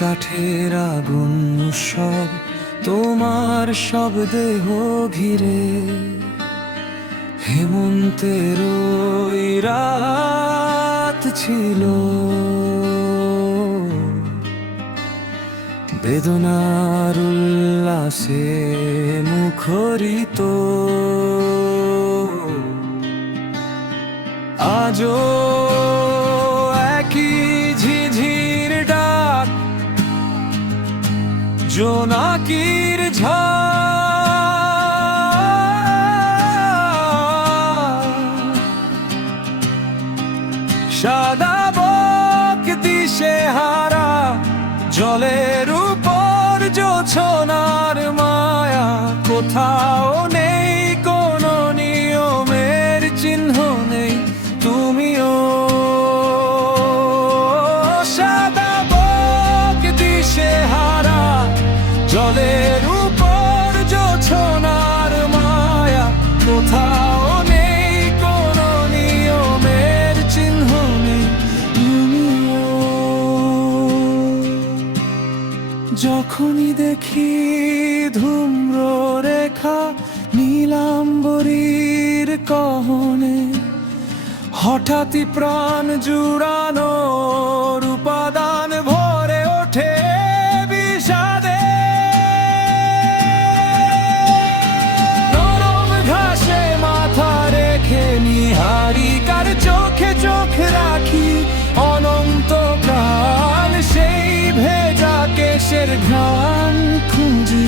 কাঠের আগুন সব তোমার সব দেহ ঘিরে, হেমন্তের ওই রাত ছিল বেদনার উল্লাসে মুখরিত। আজও একই ঝিঝির ডাক, জোনাকির ঝাঁক, সাদা বক দিশে হারা জলের উপর জোছনার মায়া। কোথাও নেই কোনো নিয়মের চিহ্ন, নেই তুমিও। সাদা বক দিশে হারা জলের উপর জোছনার মায়া। কোথাও নেই কোনো নিয়মের চিহ্ন, নেই তুমিও। যখনই দেখি ধূম্র রেখা নীলাম্বরীর কহনে, হঠাৎই প্রাণ জুড়ানোর উপাদান ভরে ওঠে বিষাদে। নরম ঘাসে মাথা রেখে নিহারিকার চোখে চোখ রাখি অনন্তকাল। সেই ভেজা কেশের ঘ্রাণ খুঁজি